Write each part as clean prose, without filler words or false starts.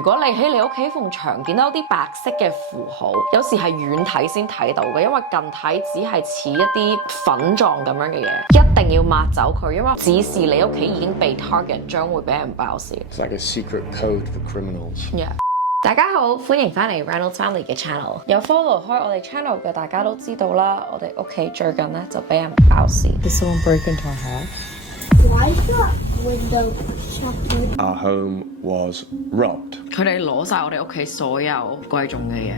如果你喺你屋企埲牆見到有啲白色嘅符號，有時係遠睇先睇到嘅，因為近睇只係似一啲粉狀咁樣嘅嘢，一定要抹走佢，因為指示你屋企已經被 target， 將會俾人爆竊。It's like a secret code for criminals. Yeah. 大家好，歡迎翻嚟 Reynolds Family 嘅 channel。有 follow 開我哋 channel 嘅大家都知道啦，我哋屋企最近咧就俾人爆竊。Did someone break into our house? Why is your window shattered? Our home was robbed. 佢哋攞晒我哋屋企所有貴重嘅嘢。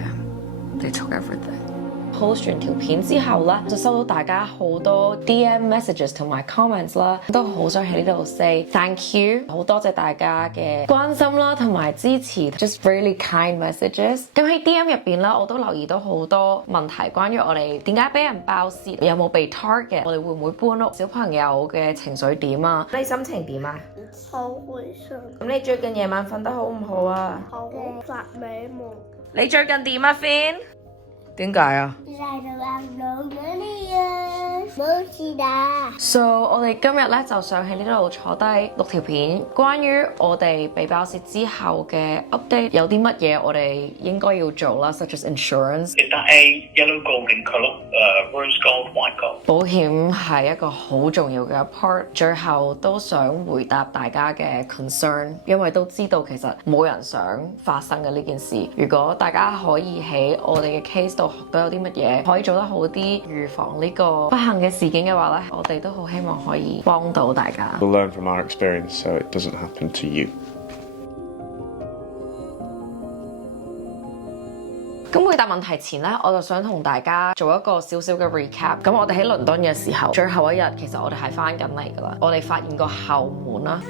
They took everything。post 完條片之後咧，就收到大家好多 DM messages 同埋 comments 啦，都好想喺呢度 say thank you， 好多謝大家嘅關心啦，同埋支持 ，just really kind messages。咁喺 DM 入邊啦，我都留意到好多問題，關於我哋點解俾人爆竊，有冇被 target， 我哋會唔會搬屋，小朋友嘅情緒點啊？你心情點啊？好灰心。咁你最近夜晚瞓得好唔好啊？好發美夢。你最近點啊 ，Fin？ 點解啊？So 我哋今日咧就想喺呢度坐低錄條片，關於我哋被爆竊之後嘅 update， 有啲乜嘢我哋應該要做啦 ，such as insurance。Is that a yellow gold in colour, rose gold, white gold? 保險係一個好重要嘅 part。最後都想回答大家嘅 concern， 因為都知道其實冇人想發生嘅呢件事。如果大家可以喺我哋嘅 case 度學到有啲乜嘢可以做得好啲，預防呢個不幸嘅事件嘅話咧，我哋都好希望可以幫到大家。 We'll learn from our experience so it doesn't happen to you. 咁回答問題前咧，我就想同大家做一個少少嘅 recap。咁我哋喺倫敦嘅時候，最後一日其實我哋係翻緊嚟噶啦。我哋發現個後門啦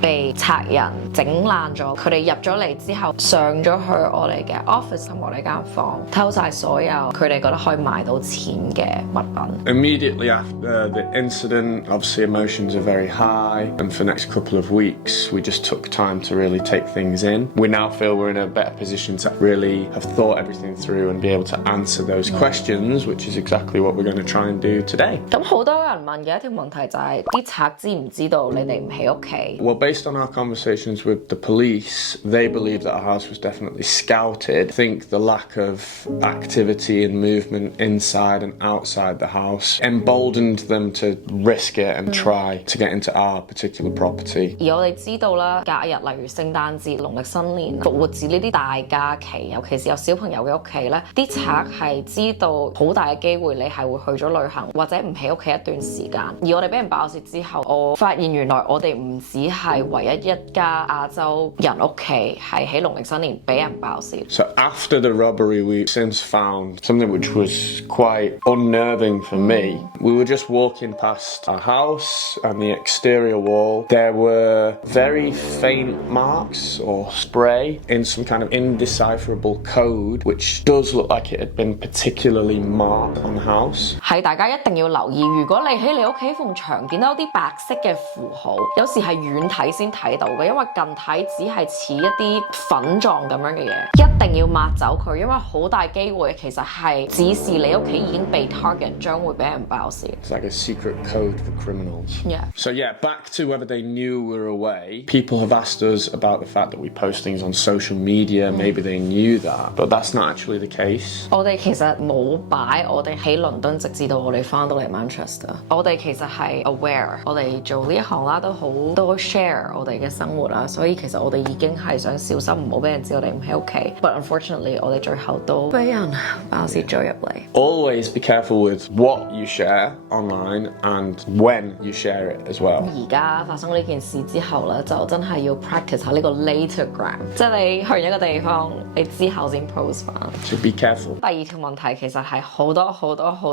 被賊人整爛咗，佢哋入咗嚟之後上咗去我哋嘅 office 同我哋間房，偷晒所有佢哋覺得可以賣到錢嘅物品。Immediately after the incident, obviously emotions are very high, and for the next couple of weeks, we just took time to really take things in. We now feel we're in a better position to really have thought everything through and be able to answer those questions, which is exactly what we're going to try and do today. 咁好多人問嘅一條問題就係啲賊知唔知道你哋唔喺屋企？ Well, based on our conversations with the police, they believe that our house was definitely scouted. I think the lack of activity and movement inside and outside the house emboldened them to risk it and try to get into our particular property. 而我哋知道啦，假日例如聖誕節、農曆新年、復活節呢啲大假期，尤其是有小朋友嘅屋企咧，啲賊係知道好大嘅機會你係會去咗旅行或者唔喺屋企一段時間。而我哋俾人爆竊之後，我發現原來我哋唔只係唯一一家亞洲人屋企係喺農曆新年俾人爆竊。 So after the robbery, we've since found something which was quite unnerving for me. We were just walking past our house and the exterior wall. There were very faint marks or spray in some kind of indecipherable code, which does look like it had been particularly marked on the house. 係大家一定要留意，如果你喺你屋企埲牆見到啲白色嘅符號，有時係遠睇先睇到嘅，因為近睇只係似一啲粉狀咁樣嘅嘢，一定要抹走佢，因為好大機會其實係指示你屋企已經被 target， 將會俾人爆竊。 It's like a secret code for criminals. Yeah. So yeah, back to whether they knew we were away. People have asked us about the fact that we post things on social media. Maybe they knew that, but that's not actually the case. 我哋其實冇擺我哋喺倫敦，直至到我哋翻到嚟 Manchester。我哋其實係 aware， 我哋做呢一行啦都好多 share 我哋嘅生活啦，所以其實我哋已經係想小心唔好俾人知我哋唔喺屋企。But unfortunately， 我哋最後都俾人爆竊咗入嚟。Always be careful with what you share online and when you share it as well. 而家發生呢件事之後咧，就真係要 practice 下呢個 latergram， 即係你去完一個地方，你之後先 post 翻。So be careful. 第二條問題其實係好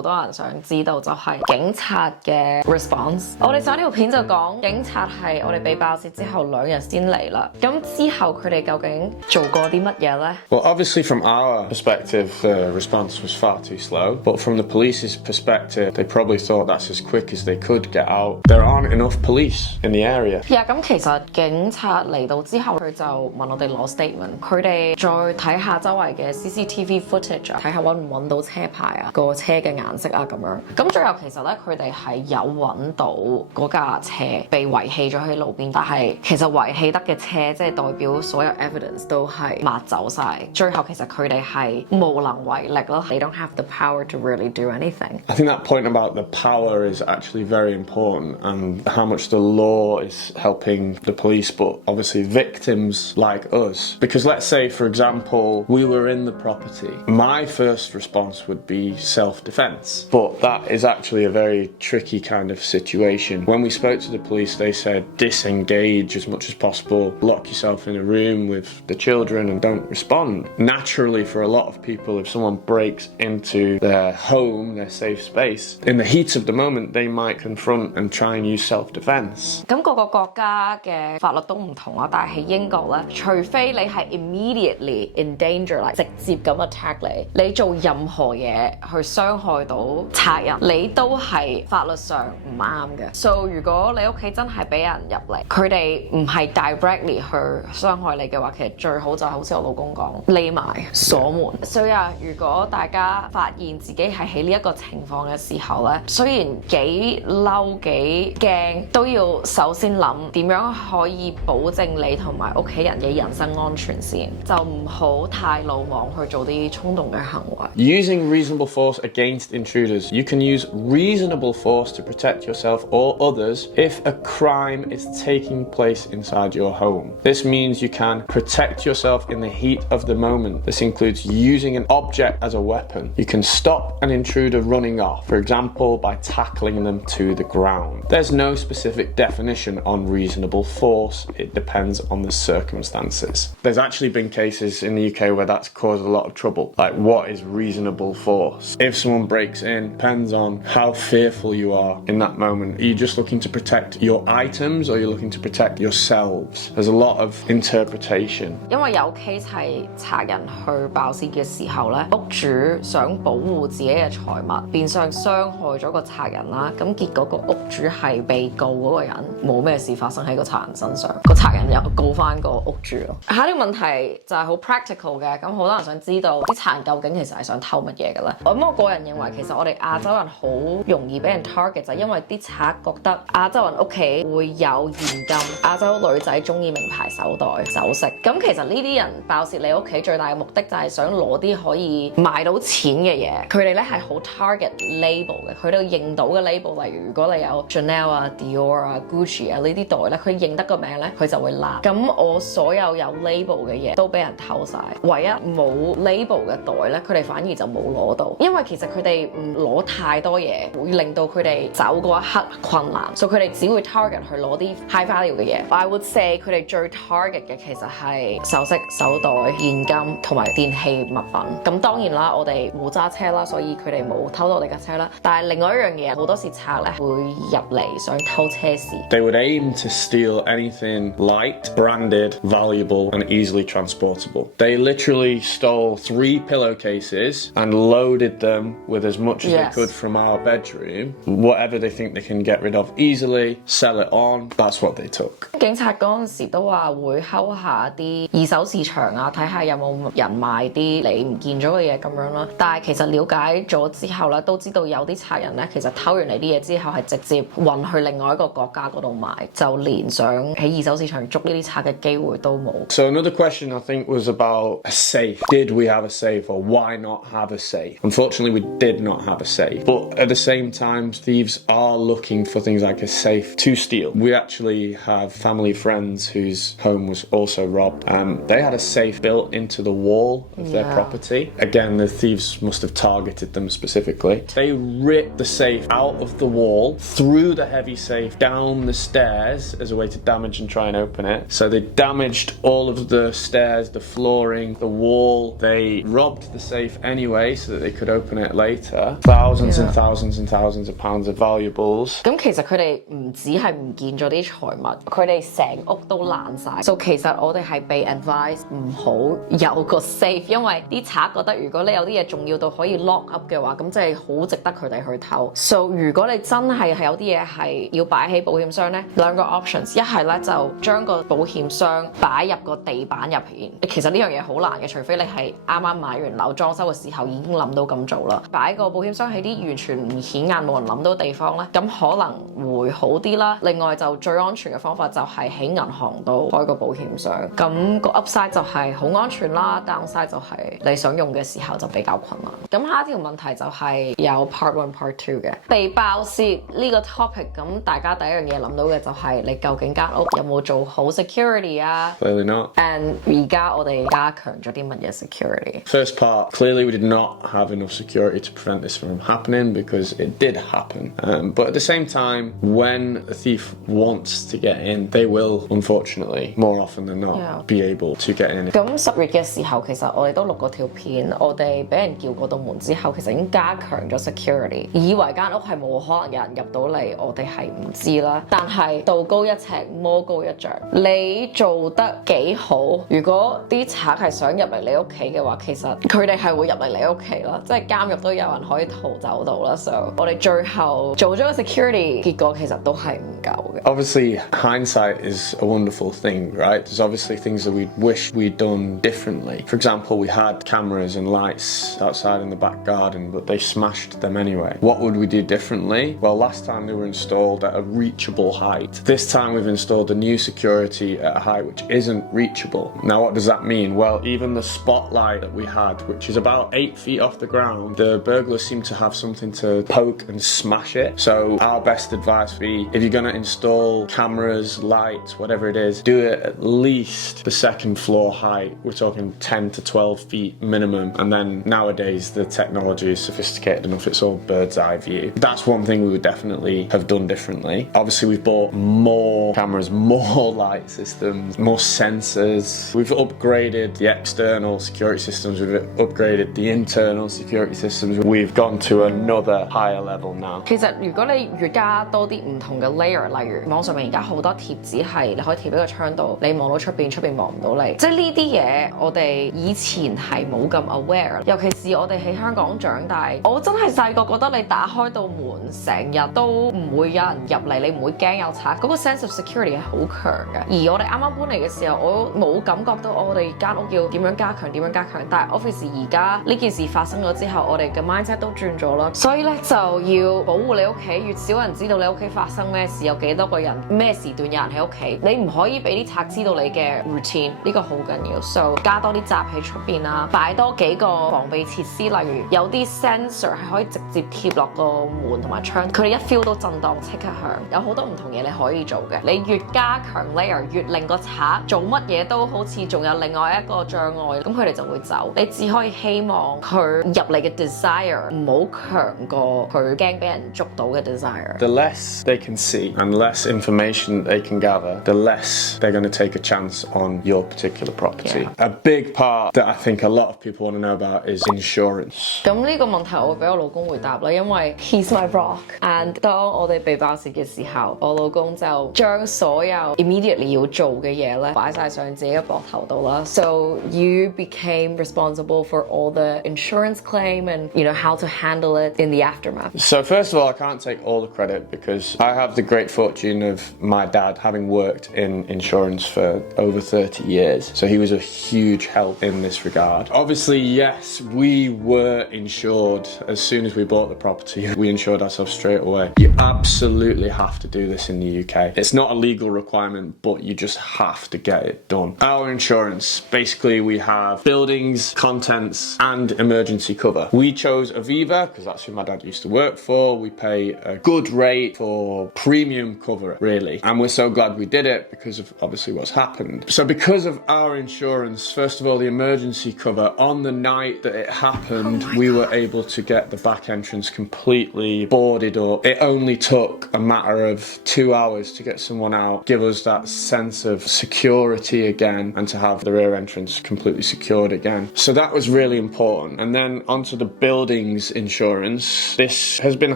多人想知道，就係警察嘅 response。我哋上呢條片就講警察係我哋被爆竊之後2日先嚟啦。咁之後佢哋究竟做過啲乜嘢呢？ Well, obviously from our perspective, the response was far too slow. But from the police's perspective, they probably thought that's as quick as they could get out. There aren't enough police in the area. 咁其實警察嚟到之後，佢就問我哋攞 statement， 佢哋再睇下周圍嘅 CCTV footage 啊，睇下揾唔揾到車牌啊，個車嘅顏色啊咁樣。咁最後其實咧，佢哋係有揾到嗰架車被遺棄咗喺路邊，但係其實遺棄得嘅車即係代表所有 evidence 都係抹走晒，最後其實佢哋係無能為力咯。They don't have the power to really do anything. I think that point about the power is actually very important and how much the law is helping the police, but obviously victims like us. Because let's say, for example, we were in the property. My first response would be self-defense, but that is actually a very tricky kind of situation. When we spoke to the police, they said disengage as much as possible, lock yourself in a room with the children and don't respond. Naturally, for a lot of people, if someone breaks into their home, their safe space, in the heat of the moment, they might confront and try and use self-defense. 咁個個國家嘅法律都唔同啊，但係喺英國咧，除非你係 immediately in danger， 直接咁 attack 你做任何嘢去傷害到賊人，你都係法律上唔啱嘅。So 如果你屋企真係俾人入嚟，佢哋唔係 directly 去傷害你嘅話，其實最好就好似我老公講，匿埋鎖門。所以如果大家發現自己係喺呢一個情況嘅時候咧，雖然幾嬲幾驚，都要首先諗點樣可以保證你同埋屋企人嘅人身安全先，就唔好太魯莽去做啲衝動嘅行為。Using reasonable force against intruders. You can use reasonable force to protect yourself or others if a crime is taking place inside your home. This means you can protect yourself in the heat of the moment. This includes using an object as a weapon. You can stop an intruder running off, for example, by tackling them to the ground. There's no specific definition on reasonable force. It depends on the circumstances. There's actually been cases in the UK where that's caused a lot of trouble. Like, what is reasonable force? If someone breaks in, depends on how fearful you are in that moment. Are you just looking to protect your items or are you looking to protect yourselves? There's a lot of interpretation. 因為有 case 係賊人去爆竊嘅時候咧，屋主想保護自己嘅財物，變相傷害咗個賊人啦。咁結果個屋主係被告嗰個人，冇咩事發生喺個賊人身上，個賊人又告翻個屋主咯。下一個問題就係好 practical 嘅，咁好多人想知道啲賊人究竟其實係想偷乜嘢嘅咧？咁我個人認為其實我哋亞洲人好容易俾人 target 就係因為啲賊覺得亞洲人屋企會有現金，亞洲女仔中意名牌手袋、首飾。咁其實呢啲人爆竊你屋企最大嘅目的就係想攞啲可以賣到錢嘅嘢。佢哋咧係好 target label 嘅，佢哋認到嘅 label， 例如如果你有 Chanel 啊、Dior 啊、Gucci 啊呢啲袋咧，佢認得個名咧，佢就會揦。咁我所有 label 嘅嘢都俾人偷晒，唯一冇 label 嘅袋咧，佢哋反而就冇攞到，因為其實佢哋唔攞太多嘢，會令到佢哋走嗰一刻困難，所以佢哋只會 target 去攞啲 high value 嘅嘢。I would say 佢哋最 target 嘅其實係首飾、手袋、現金同埋電器物品。咁當然啦，我哋冇揸車啦，所以佢哋冇偷到我哋架車啦。但係另外一樣嘢，好多時賊咧會入嚟想偷車匙。They would aim to steal anything light, branded, valuable, and easily transportable. They literally stole 3 pillowcases and loaded them with as much as they could from our bedroom. Whatever they think they can get rid of easily, sell it on, that's what they took. 警察嗰陣時都話會睺下啲二手市場啊，睇下有冇人賣啲你唔見咗嘅嘢咁樣啦。但係其實了解咗之後咧，都知道有啲賊人咧，其實偷完你啲嘢之後係直接運去另外一個國家嗰度賣，就連想喺二手市場捉呢啲賊嘅機會都冇。So another question I think was about a safe. Did we have a safe or why not have a safe? Unfortunately, we did not have a safe. But at the same time, thieves are looking for things like a safe to steal. We actually have family friends whose home was also robbed. They had a safe built into the wall of their property. Again, the thieves must have targeted them specifically. They ripped the safe out of the wall, threw the heavy safe down the stairs as a way to damage and try and open it. So they damaged all of the stairs, the flooring, the wall. They robbed the safe anyway so that they could open it later. Thousands and thousands and thousands of pounds of valuables. 咁其實佢哋唔止係唔見咗啲財物，佢哋成屋都爛晒。So 其實我哋係被 advise 唔好有個 safe， 因為啲賊覺得如果你有啲嘢重要到可以 lock up 嘅話，咁即係好值得佢哋去偷。So 如果你真係有啲嘢係要擺喺保險箱咧，兩個 options， 一係咧就將個保險箱擺入個地板入邊。其實呢樣嘢好難嘅，除非你係啱啱買完樓裝修嘅時候已經諗到咁做啦。擺個保險箱喺啲完全唔顯眼冇人諗到地方咧，咁可能會好啲啦。另外就最安安全嘅方法就係喺銀行度開個保險箱。咁個 upside 就係好安全啦 ，downside 就係你想用嘅時候就比較困難。咁下一條問題就係有 part one part two 嘅被爆竊呢個 topic。咁大家第一樣嘢諗到嘅就係你究竟間屋有冇做好 security 啊 Clearly not. And 而家我哋加強咗啲乜嘢 security？ First part, clearly we did not have enough security to prevent this from happening because it did happen. But at the same time, when a thief wants to get in, they will, unfortunately, more often than not, be able to get in. 咁10月嘅時候，其實我哋都錄過條片，我哋俾人叫過到門之後，其實已經加強咗 security， 以為間屋係冇可能有人入到嚟，我哋係唔知啦。但係道高一尺，魔高一丈，你做得幾好？如果啲賊係想入嚟你屋企嘅話，其實佢哋係會入嚟你屋企啦，即係監獄都有人可以逃走到啦。So 我哋最後做咗個 security， 結果其實都係唔夠嘅。Obviously, hindsight is a wonderful thing, right? There's obviously things that we wish we'd done differently. For example, we had cameras and lights outside in the back garden, but they smashed them anyway. What would we do differently? Well, last time they were installed at a reachable height. This time we've installed a new security at a height which isn't reachable. Now, what does that mean? Well, even the spotlight that we had, which is about 8 feet off the ground, the burglars seem to have something to poke and smash it. So our best advice would be, if you're going to install cameras, lights, whatever it is, do it at least the second floor height. We're talking 10 to 12 feet minimum. And then nowadays the technology is sophisticated enough, it's all bird's eye view. That's one thing we would definitely have done differently. Obviously we've bought more cameras, more light systems, more sensors. We've upgraded the external security systems, we've upgraded the internal security systems. We've gone to another higher level now. 其實如果你越加多啲唔同嘅 layer， 例如網上面而家好多貼紙係你可以貼喺個窗度，你望到出邊，出邊望唔到你。即係呢啲嘢，我哋以前係冇咁 aware。尤其是我哋喺香港長大，我真係細個覺得你打開道門，成日都唔會有人入嚟，你唔會驚有賊。嗰個 sense of security 係好強嘅。而我哋啱啱搬嚟嘅時候，我冇感覺到我哋間屋要點樣加強，點樣加強。但係 office 而家呢件事發生咗之後，我哋嘅 mindset 都轉咗啦。所以咧就要保護你屋企，越少人知道你屋企發生咩事，有幾多個人，咩時段有人喺屋企，你唔可以俾啲賊知道你嘅 routine， 呢個好緊要。So 加多啲閘喺出邊啦，擺多幾個防備設施，例如有啲 sensor 係可以直接貼落個門同埋窗，佢哋一 feel 到震盪即刻響。有好多唔同嘢你可以做嘅，你越加強 layer， 越令個賊做乜嘢都好似仲有另外一個障礙，咁佢哋就會走。你只可以希望佢入嚟嘅 desire 唔好強過佢驚俾人捉到嘅 desire。 The less they can see and less information they can gather, the less they're going to take a chance on your particular property. Yeah. A big part that I think a lot of people want to know about is insurance. 咁呢個問題我會俾我老公回答啦，因為 he's my rock。And 當我哋被爆竊嘅時候，我老公就將所有 immediately 要做嘅嘢咧擺晒上自己嘅膊頭度啦。So you became responsible for all the insurance claim and how to handle it in the aftermath. So first of all, I can't take all the credit because I have the great fortune of my dad having worked in insurance for over 30 years. So he was a huge help in this regard. Obviously, yes, we were insured as soon as we bought the property. We insured ourselves straight away. You absolutely have to do this in the UK. It's not a legal requirement, but you just have to get it done. Our insurance, basically we have buildings, contents, and emergency cover. We chose Aviva because that's who my dad used to work for. We pay a good rate for premium cover, really. And we're so glad we did it because of obviously what's happened. So because of our insurance, first of all, the emergency cover, on the night that it happened, we were able to get the back entrance completely boarded up. It only took a matter of 2 hours to get someone out, give us that sense of security again, and to have the rear entrance completely secured again. So that was really important. And then onto the buildings insurance. This has been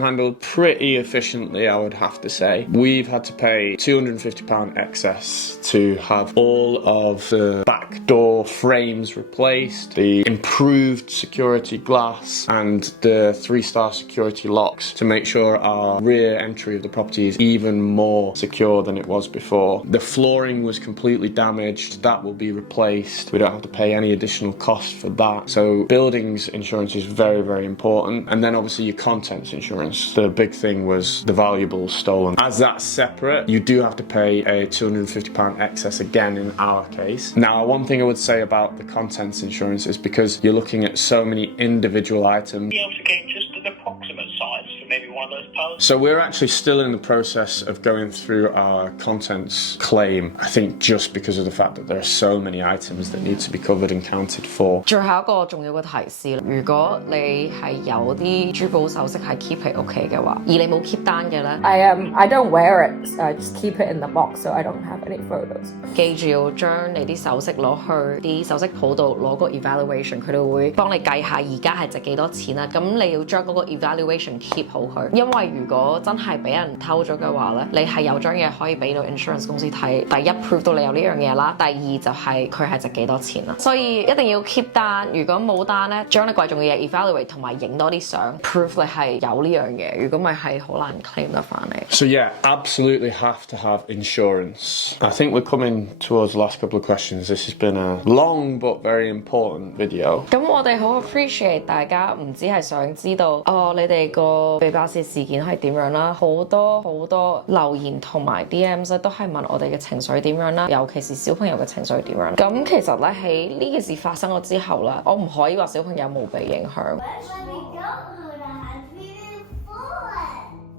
handled pretty efficiently, I would have to say. We've had to pay £250 excess to have all of the back door frames replaced, the improved security glass, and the 3-star security locks to make sure our rear entry of the property is even more secure than it was before. The flooring was completely damaged. That will be replaced. We don't have to pay any additional cost for that. So buildings insurance is very, very important. And then obviously your contents insurance. The big thing was the valuables stolen. As that's separate, that you do have to pay a £250 excess again in our case. Now, one thing I would say about the contents insurance is because you're looking at so many individual items. Be able to gain just an approximate size for maybe one of those posts. So we're actually still in the process of going through our contents claim. I think just because of the fact that there are so many items that need to be covered and counted for. 最後一個重要嘅提示，如果你係有啲珠寶首飾係 keep 喺屋企嘅話，而你冇 keep 單嘅咧 I don't wear it. I just keep it in the box, so I don't have any photos. 記住要將你啲首飾攞去啲首飾鋪度攞個 evaluation， 佢哋會幫你計下而家係值幾多錢啦。咁你要將嗰個 evaluation keep 好佢，因為如果真係俾人偷咗嘅話咧，你係有張嘢可以俾到 insurance 公司睇，第一 prove 到你有呢樣嘢啦，第二就係佢係值幾多錢啦。所以一定要 keep 單，如果冇單咧，將你貴重嘅嘢 evaluate 同埋影多啲相 proof 你係有呢樣嘢，如果咪係好難 claim 得翻你。So yeah, absolutely have to have insurance. I think we're coming towards the last couple of questions. This has been a long but very important video. 咁我哋好 appreciate 大家唔止係想知道你哋個被爆竊事件係點樣啦，好多留言同埋 DMs 咧都係問我哋嘅情緒點樣啦，尤其是小朋友嘅情緒點樣。咁其實咧喺呢件事發生咗之後咧，我唔可以話小朋友冇被影響。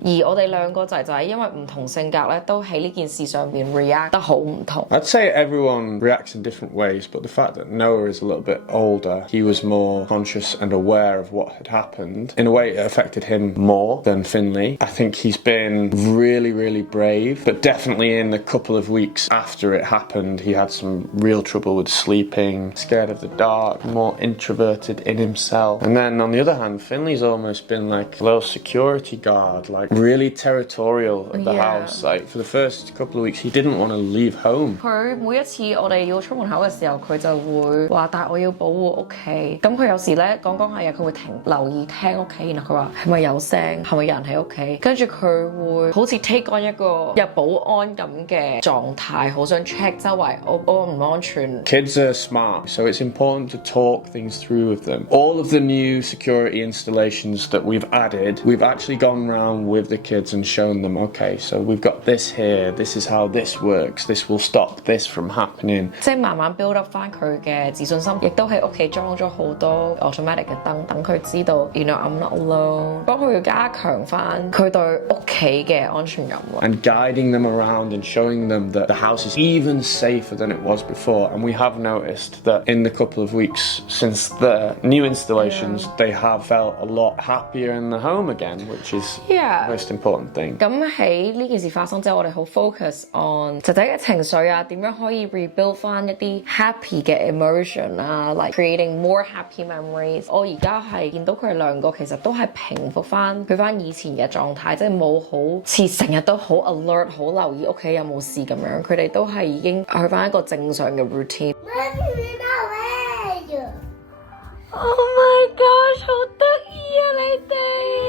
而我哋兩個仔仔因為唔同性格咧，都喺呢件事上邊 react 得好唔同。I'd say everyone reacts in different ways, but the fact that Noah is a little bit older, he was more conscious and aware of what had happened. In a way, it affected him more than Finley. I think he's been really, really brave, but definitely in the couple of weeks after it happened, he had some real trouble with sleeping, scared of the dark, more introverted in himself. And then on the other hand, Finley's almost been like a little security guard, like really territorial of the house. Like for the first couple of weeks, he didn't want to leave home. 佢每一次我哋要出門口嘅時候，佢就會話：但係我要保護屋企。咁佢有時咧講下嘢，佢會停留意聽屋企，然後佢話係咪有聲，係咪有人喺屋企？跟住佢會好似 take on 一個入保安咁嘅狀態，好想 check 周圍安唔安全。Kids are smart, so it's important to talk things through with them. All of the new security installations that we've added, we've actually gone around with the kids and shown them, okay, so we've got this here, this is how this works, this will stop this from happening. 即係慢慢 build up 翻佢嘅自信心，亦都喺屋企裝咗好多 automatic 嘅燈，等佢知道 you know I'm not alone， 幫佢要加強翻佢對屋企嘅安全感。And guiding them around and showing them that the house is even safer than it was before. And we have noticed that in the couple of weeks since the new installations, they have felt a lot happier in the home again, which is the most important thing. 咁喺呢件事發生之後，我哋好 focus on 仔仔嘅情緒啊，點樣可以 rebuild 翻一啲 happy 嘅 emotion 啊 ，like creating more happy memories。我而家係見到佢哋兩個其實都係平復翻佢翻以前嘅狀態，即係冇好似成日都好 alert， 好留意屋企有冇事咁樣。佢哋都係已經去翻一個正常嘅 routine。Oh my gosh， 好得意啊你哋！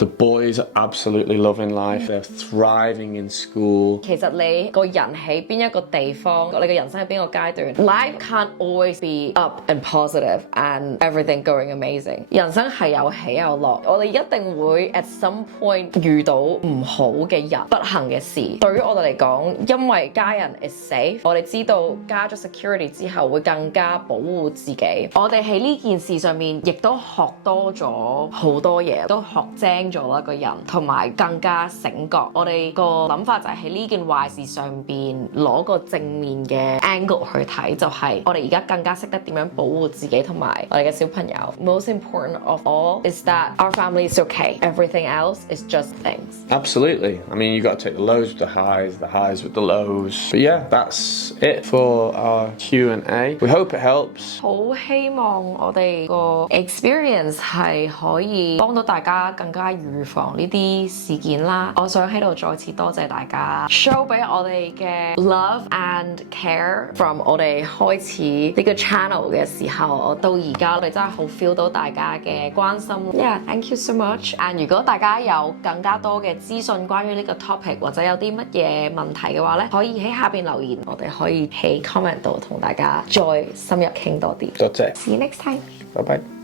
The boys are absolutely loving life. They're thriving in school. 其實你個人喺邊一個地方，你嘅人生喺邊個階段 ，life can't always be up and positive and everything going amazing。人生係有起有落，我哋一定會 at some point 遇到唔好嘅人、不幸嘅事。對於我哋嚟講，因為家人 is safe， 我哋知道加咗 security 之後會更加保護自己。我哋喺呢件事上面亦都學多咗好多嘢，都學精咗啦個人，同埋更加醒覺。我哋個諗法就係喺呢件壞事上邊攞個正面嘅 angle 去睇，就係我哋而家更加識得點樣保護自己同埋我哋嘅小朋友。Most important of all is that our family is okay. Everything else is just things. Absolutely. I mean, you got to take the lows with the highs with the lows. But yeah, that's it for our Q&A. We hope it helps. 好希望我哋個 experience 係可以幫到大家更加預防呢啲事件啦。我想喺度再次多謝大家 show 俾我哋嘅 love and care from 我哋開始呢個 channel 嘅時候，到而家我哋真係好 feel 到大家嘅關心。Yeah, thank you so much. And 如果大家有更加多嘅資訊關於呢個 topic 或者有啲乜嘢問題嘅話咧，可以喺下邊留言，我哋可以喺 comment 度同大家再深入傾多啲。多謝。See you next time. Bye bye.